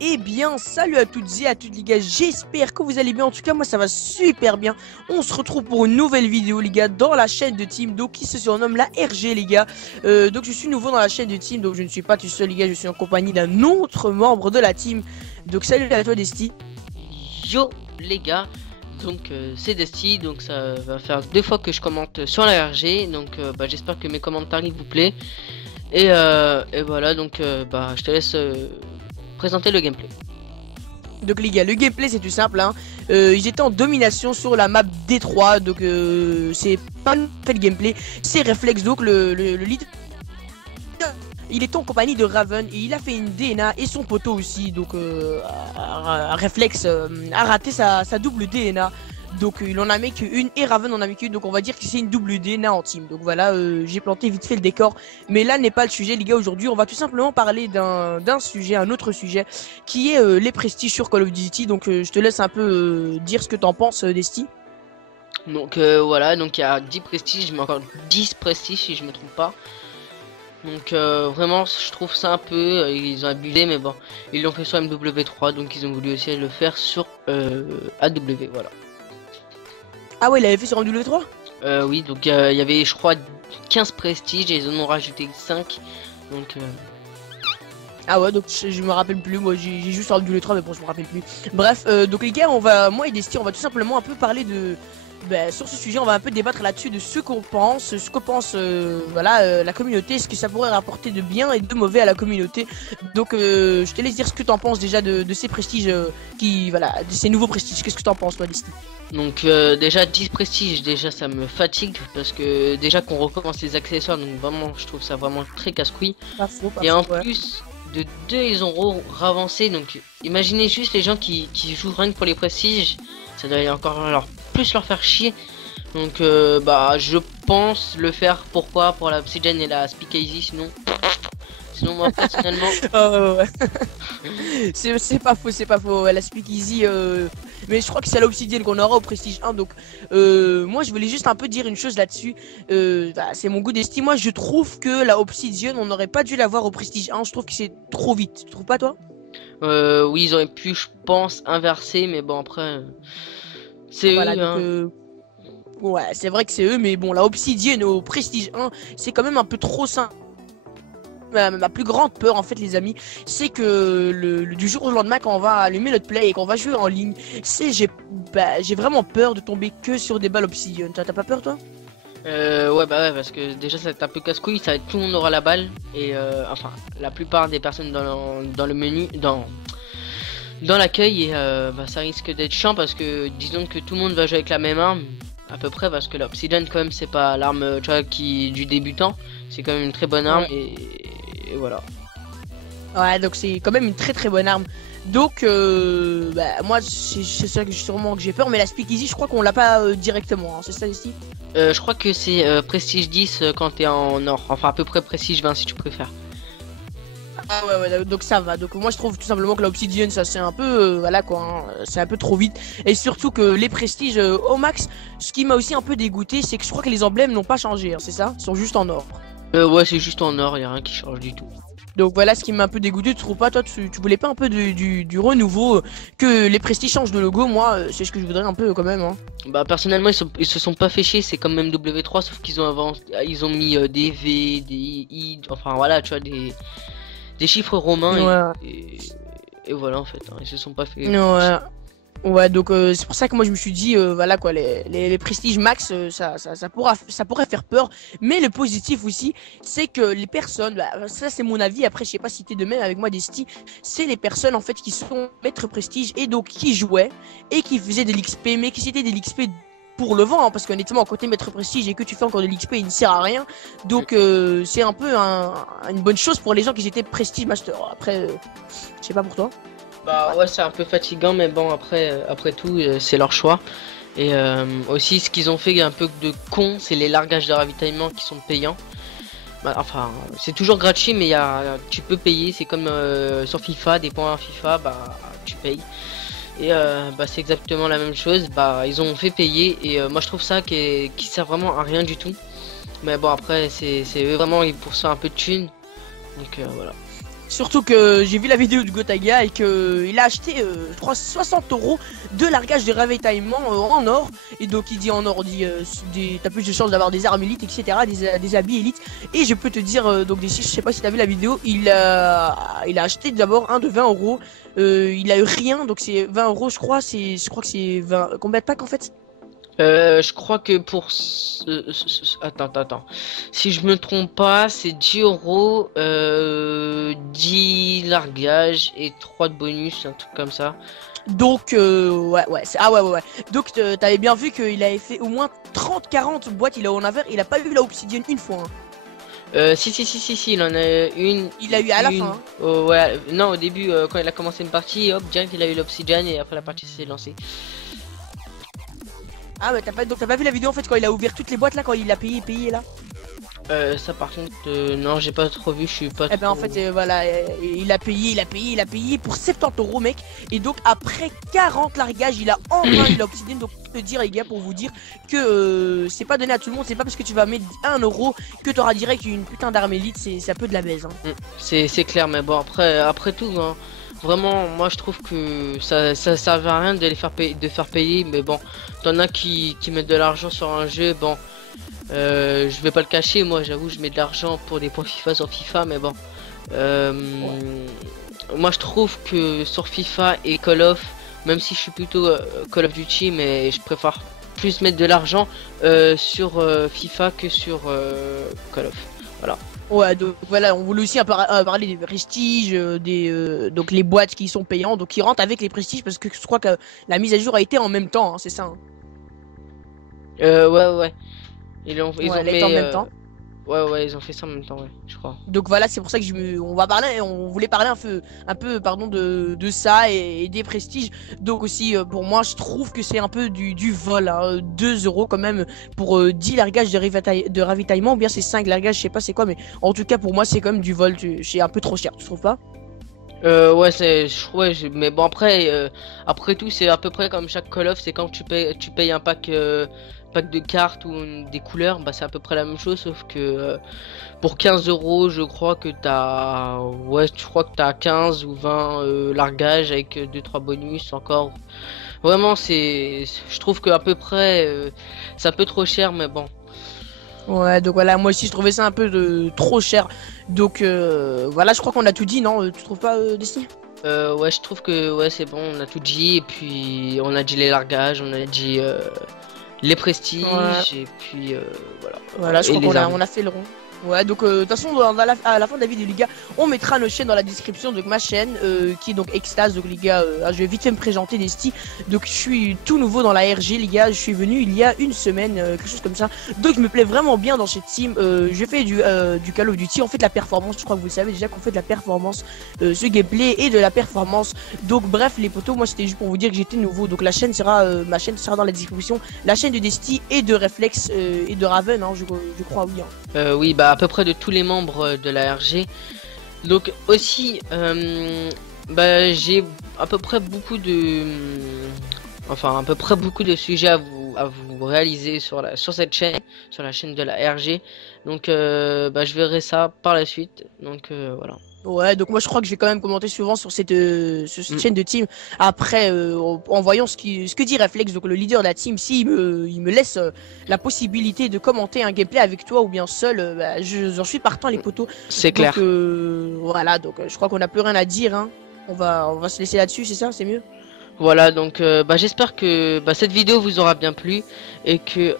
Eh bien, salut à toutes et à toutes les gars, j'espère que vous allez bien. En tout cas, moi ça va super bien. On se retrouve pour une nouvelle vidéo les gars dans la chaîne de Team donc qui se surnomme la RG les gars. Donc je suis nouveau dans la chaîne de Team, donc je ne suis pas tout seul les gars, je suis en compagnie d'un autre membre de la team. Donc salut à toi Desti. Yo les gars, donc c'est Desti, donc ça va faire 2 fois que je commente sur la RG, donc j'espère que mes commentaires vous plaît. Et voilà, donc je te laisse présenter le gameplay. Donc les gars, le gameplay c'est tout simple hein. Ils étaient en domination sur la map D3, donc c'est pas fait le gameplay, c'est Reflex, donc le leader. Il était en compagnie de Raven et il a fait une DNA et son poteau aussi, donc Reflex a raté sa double DNA. Donc il en a mis qu'une et Raven en a mis qu'une, donc on va dire que c'est une double DNA en team. Donc voilà, j'ai planté vite fait le décor, mais là n'est pas le sujet les gars. Aujourd'hui on va tout simplement parler d'un sujet, un autre sujet, qui est les prestiges sur Call of Duty. Donc je te laisse un peu dire ce que t'en penses Desti. Donc voilà, donc il y a 10 prestiges, mais encore 10 prestiges si je me trompe pas. Donc vraiment je trouve ça un peu, ils ont abusé, mais bon, ils l'ont fait sur MW3, donc ils ont voulu aussi le faire sur AW, voilà. Ah ouais, il avait fait sur MW3. Oui, donc il y avait je crois 15 prestiges et ils en ont rajouté 5, donc Ah ouais, donc je me rappelle plus, moi j'ai juste entendu les 3 mais bon je me rappelle plus. Bref, donc les gars, moi et Desti, on va tout simplement un peu parler de... sur ce sujet, on va un peu débattre là-dessus de ce qu'on pense, la communauté, ce que ça pourrait rapporter de bien et de mauvais à la communauté. Donc je te laisse dire ce que t'en penses déjà de ces prestiges, de ces nouveaux prestiges. Qu'est-ce que t'en penses toi Desti? Donc déjà 10 prestiges, déjà ça me fatigue parce que déjà qu'on recommence les accessoires, donc vraiment je trouve ça vraiment très casse-couille. Pas faux, pas Et en faux, ouais. plus de 2 ils ont ravancé, donc imaginez juste les gens qui jouent rien que pour les prestiges, ça doit encore plus leur faire chier. Donc je pense le faire, pourquoi, pour la Obsidian et la Speakeasy, sinon moi personnellement Oh, ouais. C'est pas faux, c'est pas faux. La Speakeasy, mais je crois que c'est l'Obsidienne qu'on aura au Prestige 1. Donc, moi, je voulais juste un peu dire une chose là-dessus. C'est mon goût d'estime. Moi, je trouve que la Obsidienne, on n'aurait pas dû l'avoir au Prestige 1. Je trouve que c'est trop vite. Tu trouves pas, toi? oui ils auraient pu, je pense, inverser, mais bon après c'est Voilà, eux donc, hein. ouais, c'est vrai que c'est eux, mais bon, la Obsidienne au Prestige 1, c'est quand même un peu trop simple. Ma plus grande peur en fait les amis, c'est que du jour au lendemain quand on va allumer notre play et qu'on va jouer en ligne, j'ai vraiment peur de tomber que sur des balles obsidian. T'as pas peur toi? Ouais ouais, parce que déjà ça va être un peu casse-couille, ça va être tout le monde aura la balle et enfin la plupart des personnes dans le menu, dans l'accueil, et ça risque d'être chiant parce que disons que tout le monde va jouer avec la même arme à peu près, parce que l'obsidian quand même c'est pas l'arme, tu vois, qui du débutant, c'est quand même une très bonne arme. Ouais. Et voilà. Ouais, donc c'est quand même une très très bonne arme. Donc moi c'est ça que sûrement que j'ai peur, mais la speakeasy je crois qu'on l'a pas directement, hein. C'est ça ici? Je crois que c'est prestige 10 quand t'es en or, enfin à peu près prestige 20 si tu préfères. Ah ouais, donc ça va. Donc moi je trouve tout simplement que l'obsidienne ça c'est un peu voilà quoi, hein, c'est un peu trop vite. Et surtout que les prestiges au max, ce qui m'a aussi un peu dégoûté, c'est que je crois que les emblèmes n'ont pas changé, hein, c'est ça? Ils sont juste en or. Ouais, c'est juste en or, y a rien qui change du tout. Donc voilà ce qui m'a un peu dégoûté, tu trouves pas toi, tu voulais pas un peu du renouveau, que les prestiges changent de logo? Moi c'est ce que je voudrais un peu quand même, hein. Bah personnellement ils se sont pas fait chier, c'est comme même W3 sauf qu'ils ont avancé, ils ont mis des V, des I, enfin voilà, tu vois, des chiffres romains Ouais. et voilà en fait, hein, ils se sont pas fait. Ouais. Ouais, donc c'est pour ça que moi je me suis dit, voilà quoi, les prestiges max, ça pourrait faire peur. Mais le positif aussi, c'est que les personnes, ça c'est mon avis, après je sais pas si t'es de même avec moi Desti, c'est les personnes en fait qui sont maîtres prestige et donc qui jouaient et qui faisaient de l'XP, mais qui c'était de l'XP pour le vent, hein, parce qu'honnêtement, côté maître prestige et que tu fais encore de l'XP, il ne sert à rien. Donc c'est un peu une bonne chose pour les gens qui étaient prestige master. Après, je sais pas pour toi. Bah ouais, c'est un peu fatigant, mais bon, après tout, c'est leur choix. Et aussi, ce qu'ils ont fait un peu de con, c'est les largages de ravitaillement qui sont payants. Bah, enfin, c'est toujours gratuit, mais tu peux payer. C'est comme sur FIFA, des points FIFA, tu payes. Et c'est exactement la même chose. Bah, ils ont fait payer, et moi je trouve ça qui sert vraiment à rien du tout. Mais bon, après, c'est eux vraiment, ils pour ça un peu de thunes. Donc voilà. Surtout que j'ai vu la vidéo de Gotaga et que il a acheté je crois 60 € de largage de ravitaillement en or. Et donc il dit en or, dit t'as plus de chances d'avoir des armes élites, etc. Des habits élites. Et je peux te dire donc je sais pas si t'as vu la vidéo, il a acheté d'abord un de 20 €. Il a eu rien, donc c'est 20 € je crois. Je crois que c'est 20 combien de packs en fait. Je crois que pour... Attends. Si je me trompe pas, c'est 10 €, 10 largages et 3 de bonus, un truc comme ça. Donc ouais. Ah ouais. Donc t'avais bien vu qu'il avait fait au moins 30-40 boîtes, il a en avait, il a pas eu la obsidienne une fois. Si, il en a une. Il a eu à la fin. Ouais, non, au début, quand il a commencé une partie, hop, direct il a eu l'obsidienne et après la partie s'est lancée. Ah mais t'as pas vu la vidéo en fait quand il a ouvert toutes les boîtes là, quand il a payé là. Ça par contre, non, j'ai pas trop vu, je suis pas trop... Ben en fait voilà, il a payé pour 70 € mec. Et donc après 40 largages, il a enfin eu l'obsidienne. Donc pour te dire les gars, pour vous dire que c'est pas donné à tout le monde. C'est pas parce que tu vas mettre 1 € que t'auras direct une putain d'arme élite. C'est un peu de la baise hein. C'est clair, mais bon après tout hein, vraiment moi je trouve que ça sert à rien de les faire payer, mais bon, t'en as qui mettent de l'argent sur un jeu, bon. Je vais pas le cacher, moi j'avoue je mets de l'argent pour des points FIFA sur FIFA, mais bon moi je trouve que sur FIFA et Call of, même si je suis plutôt Call of Duty, mais je préfère plus mettre de l'argent sur FIFA que sur Call of, voilà. Ouais, donc voilà, on voulait aussi parler des prestiges, donc les boîtes qui sont payantes, donc qui rentrent avec les prestiges, parce que je crois que la mise à jour a été en même temps, hein, c'est ça hein. Ouais. Ils ont Elle a fait été en même temps. ouais, ils ont fait ça en même temps, ouais, je crois. Donc voilà, c'est pour ça que on voulait parler un peu pardon de ça et des prestiges. Donc aussi pour moi, je trouve que c'est un peu du vol hein. 2 € quand même pour 10 largages de ravitaillement, ou bien c'est 5 largages, je sais pas c'est quoi, mais en tout cas pour moi c'est quand même du vol, c'est un peu trop cher, tu trouves pas? Ouais, mais bon après tout c'est à peu près comme chaque Call of, c'est quand tu payes un pack de cartes ou des couleurs, bah c'est à peu près la même chose, sauf que pour 15 € je crois que t'as 15 ou 20 largages avec 2-3 bonus encore. Vraiment je trouve que à peu près c'est un peu trop cher, mais bon. Ouais, donc voilà, moi aussi je trouvais ça un peu trop cher. Donc voilà, je crois qu'on a tout dit, non? Tu trouves pas, Destiny? Ouais, je trouve que ouais c'est bon, on a tout dit, et puis on a dit les largages, on a dit les prestiges, et puis voilà. Voilà, je crois qu'on a fait le rond. Ouais, donc de toute façon, à la fin de la vidéo, les gars, on mettra nos chaînes dans la description. Donc ma chaîne, qui est donc Extase. Donc les gars, je vais vite fait me présenter, Desti. Donc je suis tout nouveau dans la RG, les gars. Je suis venu il y a une semaine, quelque chose comme ça. Donc je me plais vraiment bien dans cette team. Je fais du Call of Duty. On fait de la performance. Je crois que vous le savez déjà qu'on fait de la performance, ce gameplay et de la performance. Donc bref, les potos, moi c'était juste pour vous dire que j'étais nouveau. Donc la chaîne sera, ma chaîne sera dans la description. La chaîne de Desti et de Reflex et de Raven, hein, je crois, oui. Hein. Oui, bah à peu près de tous les membres de la RG. Donc aussi bah j'ai à peu près beaucoup de sujets à vous réaliser sur cette chaîne, sur la chaîne de la RG. Donc bah je verrai ça par la suite. Donc voilà. Ouais, donc moi je crois que je vais quand même commenter souvent sur cette chaîne de team. Après, en voyant ce que dit Reflex, donc le leader de la team, s'il me laisse la possibilité de commenter un gameplay avec toi ou bien seul, bah, j'en suis partant les potos. C'est clair. Voilà, donc je crois qu'on n'a plus rien à dire. Hein. On va se laisser là-dessus, c'est ça, c'est mieux. Voilà, donc bah, j'espère que cette vidéo vous aura bien plu et que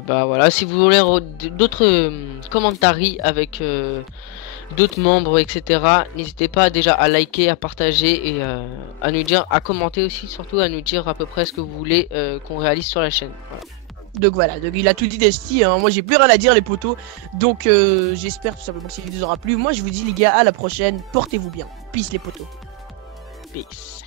bah voilà, si vous voulez d'autres commentaires avec d'autres membres, etc., n'hésitez pas déjà à liker, à partager et à nous dire, à commenter aussi, surtout à nous dire à peu près ce que vous voulez qu'on réalise sur la chaîne. Voilà. Donc voilà, donc il a tout dit Desti, hein. Moi j'ai plus rien à dire les potos. Donc j'espère tout simplement que cette vidéo vous aura plu. Moi je vous dis les gars, à la prochaine, portez-vous bien. Peace les potos. Peace.